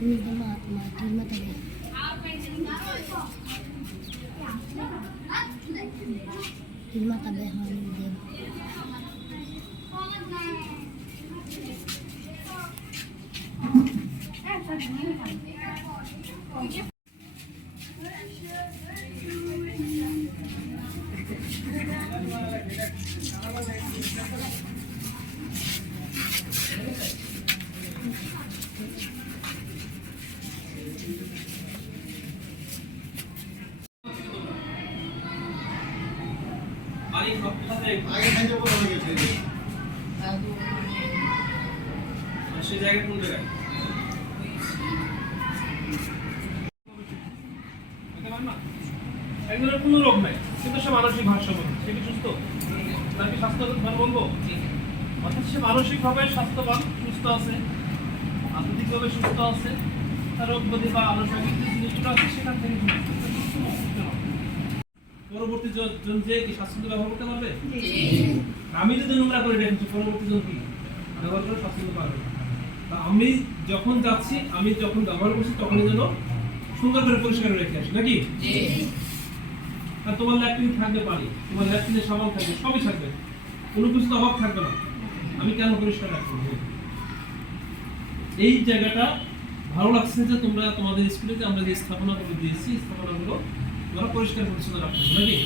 నిజమాత్మ ధర్మతల్లి నిర్మాత బెహాని Dev Thank you. সে কোন জায়গায়? একজনের রোগ নাই কিন্তু সে মানসিক ভারসাম্য সে কি সুস্থ? তার কি স্বাস্থ্যবান বলব অর্থাৎ সে মানসিকভাবে স্বাস্থ্যবান সুস্থ আছে আধ্যাত্মিকভাবে সুস্থ আছে তার রোগ ব্যাধি বা আনুষঙ্গিক যে জিনিসগুলো আছে সেখান থেকে সুস্থ। সে সুস্থ না, সুস্থ না। পরবর্তী জন যে কি ব্যবহার করতে পারবে? আমি যদি নোংরা করে রেখেছি পরবর্তী জন কি? ব্যবহার করে পারবে তা আমি যখন যাচ্ছি আমি যখন ব্যবহার করছি তখনই যেন সুন্দর করে পরিষ্কার রেখে আসি নাকি? আর তোমার ল্যাট্রিন থাকবে পানি তোমার ল্যাট্রিনের সাবান থাকবে সবই থাকবে। কোনো কিছু তো অভাব থাকবে না। আমি কেন পরিষ্কার রাখব? এই জায়গাটা ভালো লাগছে যে তোমরা তোমাদের স্কুলে আমরা যে স্থাপনা করে দিয়েছি স্থাপনাগুলো পরিষ্কার পরিচ্ছন্ন রাখছো নাকি?